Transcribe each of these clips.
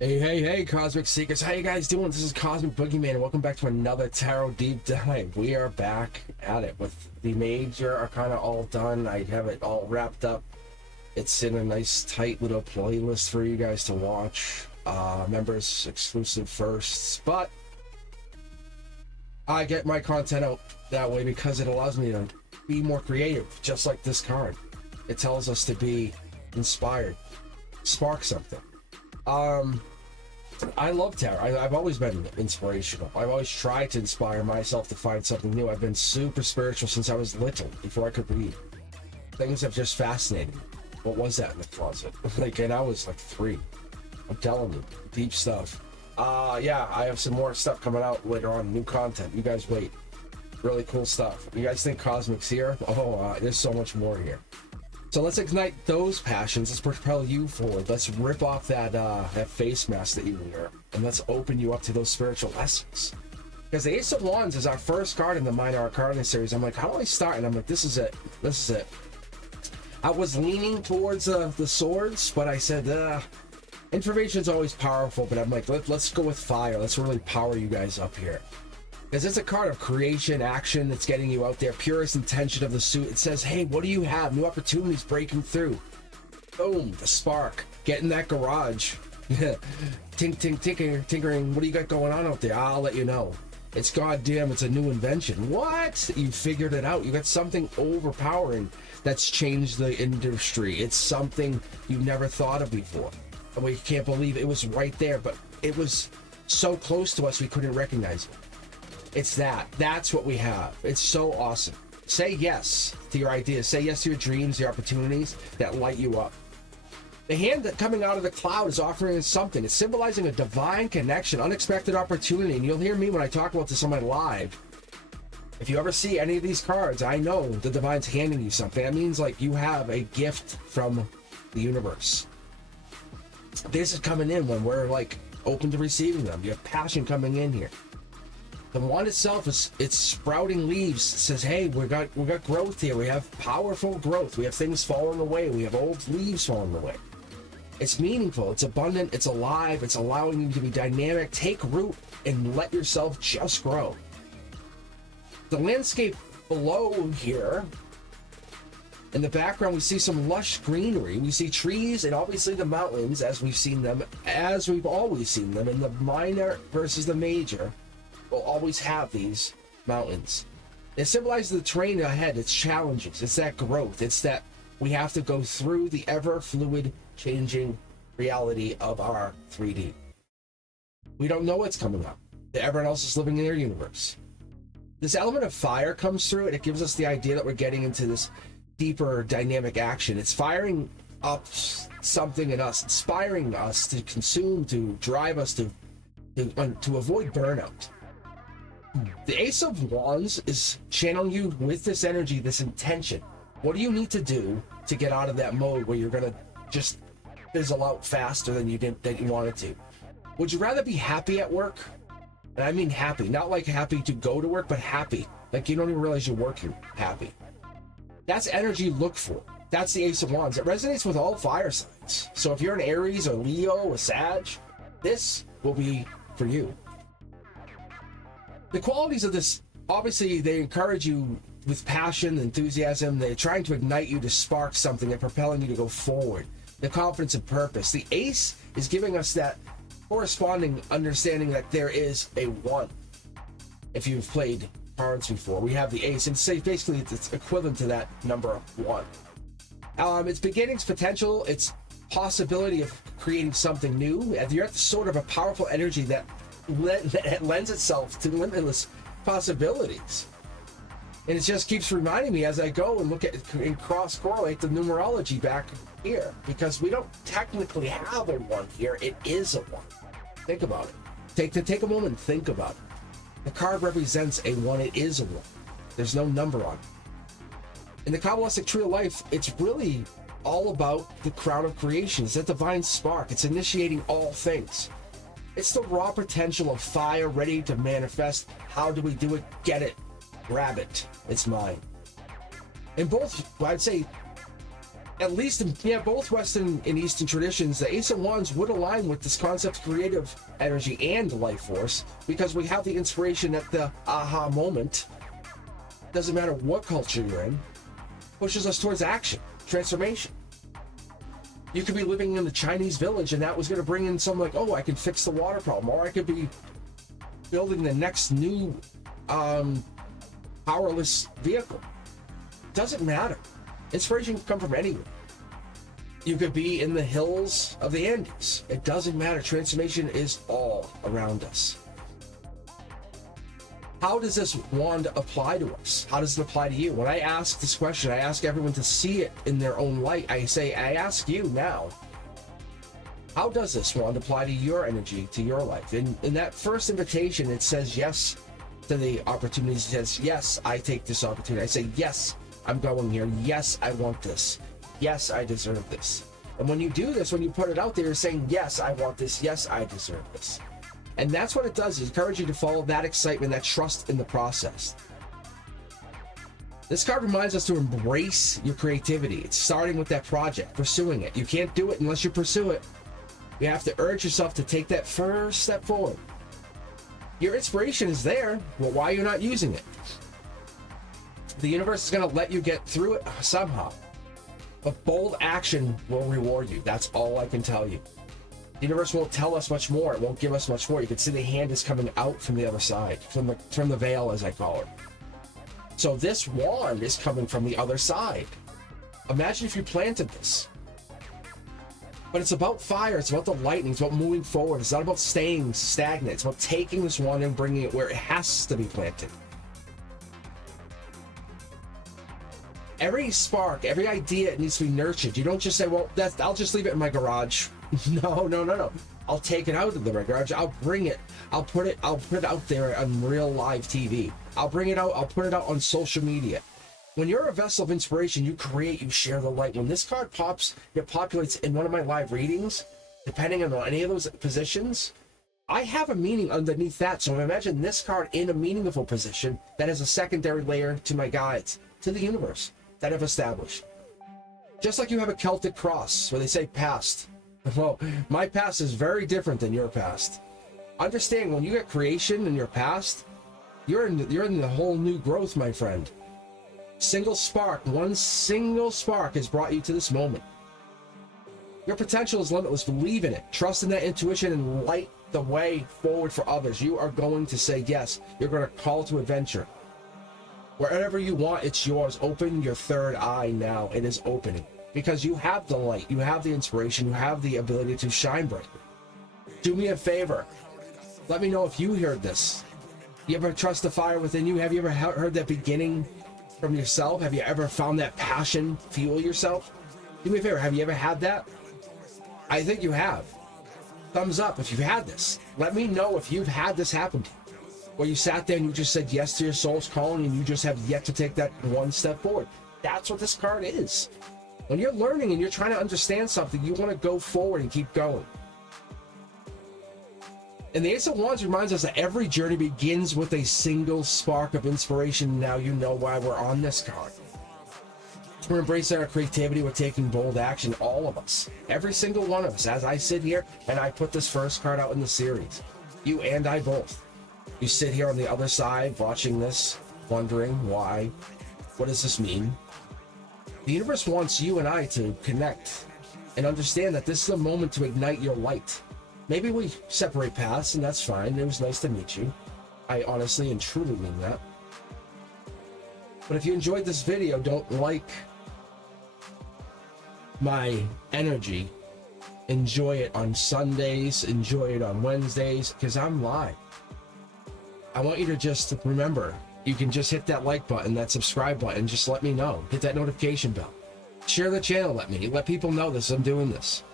Hey, Cosmic Seekers. How you guys doing? This is Cosmic Boogeyman, and welcome back to another Tarot Deep Dive. We are back at it with the major arcana all done. I have it all wrapped up. It's in a nice, tight little playlist for you guys to watch. Members exclusive first, but I get my content out that way because it allows me to be more creative, just like this card. It tells us to be inspired, spark something. I love tarot. I've always been inspirational. I've always tried to inspire myself to find something new. I've been super spiritual since I was little, before I could read. Things have just fascinated me. What was that in the closet? And I was like 3. I'm telling you, deep stuff. Yeah, I have some more stuff coming out later on, new content. You guys wait. Really cool stuff. You guys think Cosmic's here? There's so much more here. So let's ignite those passions. Let's propel you forward. Let's rip off that face mask that you wear, and let's open you up to those spiritual lessons. Because the Ace of Wands is our first card in the Minor Arcana series. I'm like, how do I start? And I'm like, this is it. This is it. I was leaning towards the swords, but I said, information's always powerful. But I'm like, let's go with fire. Let's really power you guys up here. Because it's a card of creation, action that's getting you out there. Purest intention of the suit. It says, hey, what do you have? New opportunities breaking through. Boom, the spark. Get in that garage. Tinkering. What do you got going on out there? I'll let you know. It's goddamn, it's a new invention. What? You figured it out. You got something overpowering that's changed the industry. It's something you never thought of before. And we can't believe it was right there, but it was so close to us we couldn't recognize it. It's that's what we have. It's so awesome. Say yes to your ideas. Say yes to your dreams, your opportunities that light you up. The hand that coming out of the cloud is offering us something. It's symbolizing a divine connection, unexpected opportunity. And you'll hear me when I talk about this on my live. If you ever see any of these cards, I know the divine's handing you something. That means like you have a gift from the universe. This is coming in when we're like open to receiving them. You have passion coming in here. The wand itself it's sprouting leaves. It says, hey, we got growth here. We have powerful growth. We have things falling away. We have old leaves falling away. It's meaningful. It's abundant. It's alive. It's allowing you to be dynamic. Take root and let yourself just grow. The landscape below here, in the background, we see some lush greenery. We see trees and obviously the mountains as we've seen them, as we've always seen them in the minor versus the major. Will always have these mountains. It symbolizes the terrain ahead. It's challenges. It's that growth. It's that we have to go through the ever fluid changing reality of our 3D. We don't know what's coming up. Everyone else is living in their universe. This element of fire comes through and it gives us the idea that we're getting into this deeper dynamic action. It's firing up something in us, inspiring us to consume, to drive us to avoid burnout. The Ace of Wands is channeling you with this energy, this intention. What do you need to do to get out of that mode where you're gonna just fizzle out faster than you wanted to? Would you rather be happy at work? And I mean happy, not like happy to go to work, but happy. Like you don't even realize you're working happy. That's energy you look for. That's the Ace of Wands. It resonates with all fire signs. So if you're an Aries or Leo or Sag, this will be for you. The qualities of this, obviously, they encourage you with passion, enthusiasm. They're trying to ignite you to spark something. They're propelling you to go forward. The confidence and purpose. The Ace is giving us that corresponding understanding that there is a 1. If you've played cards before, we have the Ace, and say basically it's equivalent to that number 1. Its beginnings, potential, its possibility of creating something new. You're at the sort of a powerful energy that lends itself to limitless possibilities, and it just keeps reminding me as I go and look at and cross correlate the numerology back here, because we don't technically have a 1 here. It is a 1. Think about it. Take a moment and think about it. The card represents a 1. It is a 1. There's no number on it. In the Kabbalistic tree of life, it's really all about the crown of creation. It's that divine spark. It's initiating all things. It's the raw potential of fire ready to manifest. How do we do it? Get it. Grab it. It's mine. And both, I'd say, at least in, yeah, both Western and Eastern traditions, the Ace of Wands would align with this concept of creative energy and life force, because we have the inspiration at the aha moment. Doesn't matter what culture you're in, pushes us towards action, transformation. You could be living in the Chinese village and that was going to bring in some like, oh, I can fix the water problem, or I could be building the next new powerless vehicle. Doesn't matter. Inspiration can come from anywhere. You could be in the hills of the Andes. It doesn't matter. Transformation is all around us. How does this wand apply to us? How does it apply to you? When I ask this question, I ask everyone to see it in their own light. I say, I ask you now, how does this wand apply to your energy, to your life? In that first invitation, it says yes to the opportunities. It says, yes, I take this opportunity. I say, yes, I'm going here. Yes, I want this. Yes, I deserve this. And when you do this, when you put it out there, you're saying, yes, I want this. Yes, I deserve this. And that's what it does, is encourage you to follow that excitement, that trust in the process. This card reminds us to embrace your creativity. It's starting with that project, pursuing it. You can't do it unless you pursue it. You have to urge yourself to take that first step forward. Your inspiration is there. Well, why are you not using it? The universe is going to let you get through it somehow. But bold action will reward you. That's all I can tell you. The universe won't tell us much more. It won't give us much more. You can see the hand is coming out from the other side, from the veil, as I call it. So this wand is coming from the other side. Imagine if you planted this. But it's about fire. It's about the lightning. It's about moving forward. It's not about staying stagnant. It's about taking this wand and bringing it where it has to be planted. Every spark, every idea, it needs to be nurtured. You don't just say, well, I'll just leave it in my garage. No. I'll take it out of my garage. I'll bring it. I'll put it out there on real live TV. I'll bring it out. I'll put it out on social media. When you're a vessel of inspiration, you create, you share the light. When this card pops, it populates in one of my live readings, depending on any of those positions, I have a meaning underneath that. So imagine this card in a meaningful position that has a secondary layer to my guides, to the universe that I've established. Just like you have a Celtic cross where they say past. Well, my past is very different than your past. Understand, when you get creation in your past, you're in the whole new growth, my friend. Single spark, one single spark has brought you to this moment. Your potential is limitless. Believe in it. Trust in that intuition and light the way forward for others. You are going to say yes. You're going to call to adventure. Wherever you want, it's yours. Open your third eye now. It is opening. Because you have the light, you have the inspiration, you have the ability to shine brightly. Do me a favor. Let me know if you heard this. You ever trust the fire within you? Have you ever heard that beginning from yourself? Have you ever found that passion fuel yourself? Do me a favor. Have you ever had that? I think you have. Thumbs up if you've had this. Let me know if you've had this happen to you. Where you sat there and you just said yes to your soul's calling and you just have yet to take that one step forward. That's what this card is. When you're learning and you're trying to understand something, you want to go forward and keep going. And the Ace of Wands reminds us that every journey begins with a single spark of inspiration. Now you know why we're on this card. We're embracing our creativity. We're taking bold action, all of us. Every single one of us. As I sit here and I put this first card out in the series. You and I both. You sit here on the other side watching this, wondering why. What does this mean? The universe wants you and I to connect and understand that this is a moment to ignite your light. Maybe we separate paths, and that's fine. It was nice to meet you. I honestly and truly mean that. But if you enjoyed this video, don't like my energy. Enjoy it on Sundays, enjoy it on Wednesdays, because I'm live. I want you to just remember, you can just hit that like button, that subscribe button, just let me know. Hit that notification bell. Share the channel, let people know this, I'm doing this.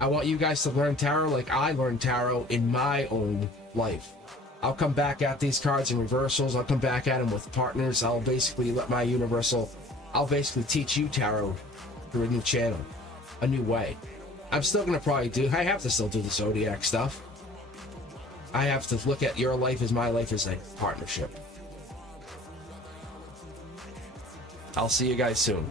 I want you guys to learn tarot like I learned tarot in my own life. I'll come back at these cards in reversals. I'll come back at them with partners. I'll basically I'll basically teach you tarot through a new channel, a new way. I'm still gonna I have to still do the zodiac stuff. I have to look at your life as my life as a partnership. I'll see you guys soon.